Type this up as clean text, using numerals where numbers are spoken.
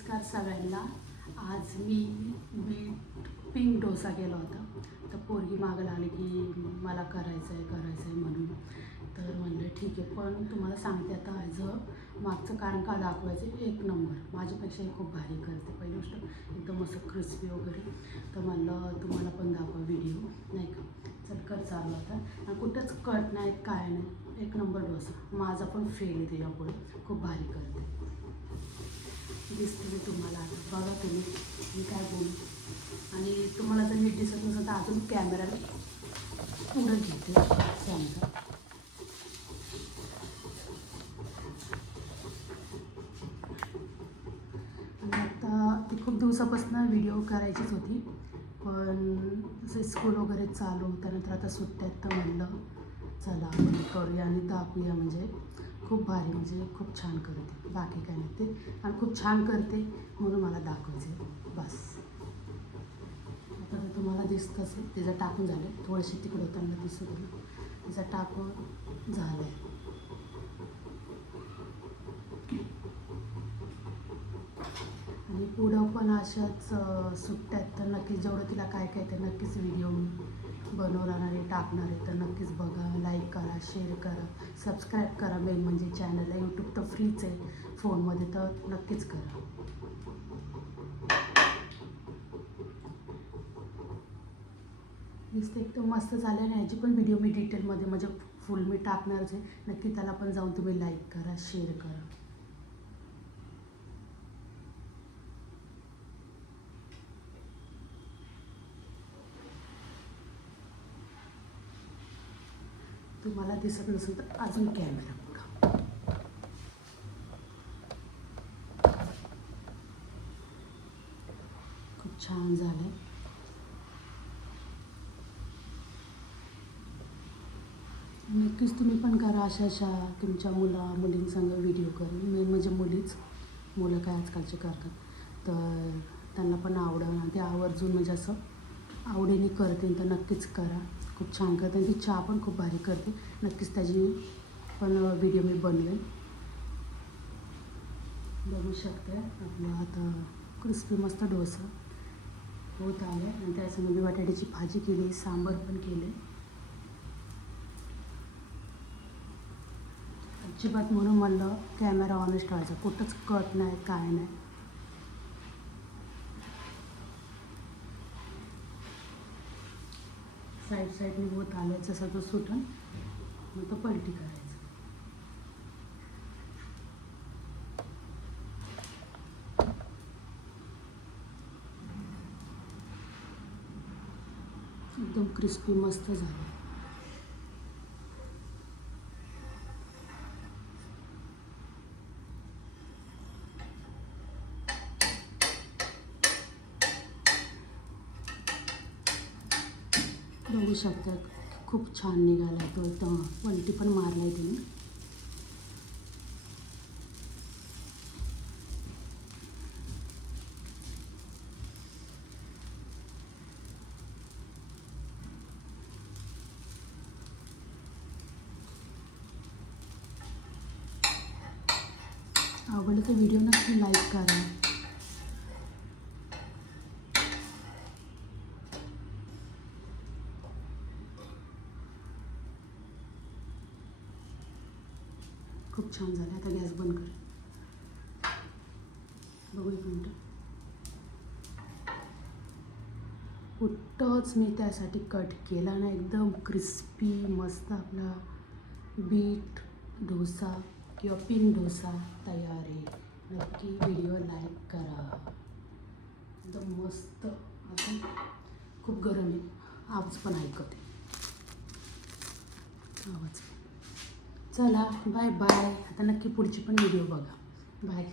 नमस्कार सगळ्यांना. आज मी पिंक डोसा केला होता. तर पोरगी मागं लागली की मला करायचं आहे म्हणून. तर म्हणलं ठीक आहे, पण तुम्हाला सांगते आता मागचं कारण का दाखवायचं. एक नंबर माझ्यापेक्षाही खूप भारी करते. पहिली गोष्ट एकदम असं क्रिस्पी वगैरे. तर म्हणलं तुम्हाला पण दाखवा व्हिडिओ, नाही का. चल कर चालू आता. आणि कुठंच कट नाही, काय नाही, एक नंबर डोसा. माझा पण फेल आहे त्याच्यापुढे. खूप भारी करते. दिसते मी तुम्हाला. आता बघा तुम्ही मी काय बोलू. आणि तुम्हाला जर नीट दिसत नसेल तर अजून कॅमेराला पुढं घेते कॅमेरा. आणि आता ती खूप दिवसापासून व्हिडिओ करायचीच होती, पण जसं स्कूल वगैरे चालू त्यानंतर आता सुट्ट्यात तर म्हणलं चला आपण करूया आणि दाखवूया. म्हणजे खूप भारी, म्हणजे खूप छान करते, बाकी काय नाही ते. आणि खूप छान करते म्हणून मला दाखवायचे बस. आता ते तुम्हाला दिसतं असेल, त्याचं टाकून झालं आहे. थोडेसे तिकडे होताना दिसत होतं, त्याचं टाकून झालं आहे. आणि पुढं पण अशाच सुट्ट्यात तर नक्कीच जेवढं तिला काय काय ते नक्कीच व्हिडिओ बनवणार आहे, टाकणार आहे. तर नक्कीच बघा, लाईक करा, शेअर करा, सबस्क्राईब करा. मेन म्हणजे चॅनलला यूट्यूब तर फ्रीच आहे फोनमध्ये, तर नक्कीच करा. दिसते एकदम मस्त झालं आहे. ह्याची पण व्हिडिओ मी डिटेलमध्ये म्हणजे फुल मी टाकणारच आहे. नक्की त्याला पण जाऊन तुम्ही लाईक करा, शेअर करा. तुम्हाला दिसत नसेल तर अजून कॅमेरा बघा. खूप छान झालं आहे. नक्कीच तुम्ही पण करा अशा तुमच्या मुलींसंग व्हिडिओ करेन. मेन म्हणजे मुलं काय आजकालचे करतात, तर त्यांना पण आवडलं. ते आवर्जून म्हणजे असं आवडीने करते, तर नक्कीच करा. खूप छान करते. आणि ती चहा पण खूप भारी करते. नक्कीच त्याची पण व्हिडिओ मी बनवेन. बघू शकते आपलं आता क्रिस्पी मस्त डोसा होत आलं आहे. आणि त्यासंग मी बटाट्याची भाजी केली, सांबार पण केले. अजिबात म्हणून म्हणलं कॅमेरा ऑनच ठेवायचा, कुठंच कट नाही, काय नाही. साईडने होत आलं जसं तो सुटून मग तो पलटी करायचं. एकदम क्रिस्पी मस्त झालं. बघू शकता खूप छान निघाला तो. एकदम पलटी पण मारला आहे तिने. आवडलं तर व्हिडिओ नक्की लाईक करा. खूप छान झालं. आता गॅस बंद कर. बघू एक मिनटं. कुठंच मी त्यासाठी कट केला नाही. एकदम क्रिस्पी मस्त आपला बीट डोसा किंवा पिंक डोसा तयार आहे. नक्की व्हिडिओ लाईक करा. एकदम मस्त. असं खूप गरम आहे, आवाज पण ऐकते आवाज. चला बाय बाय. आता नक्की पुढची पण व्हिडिओ बघा. बाय.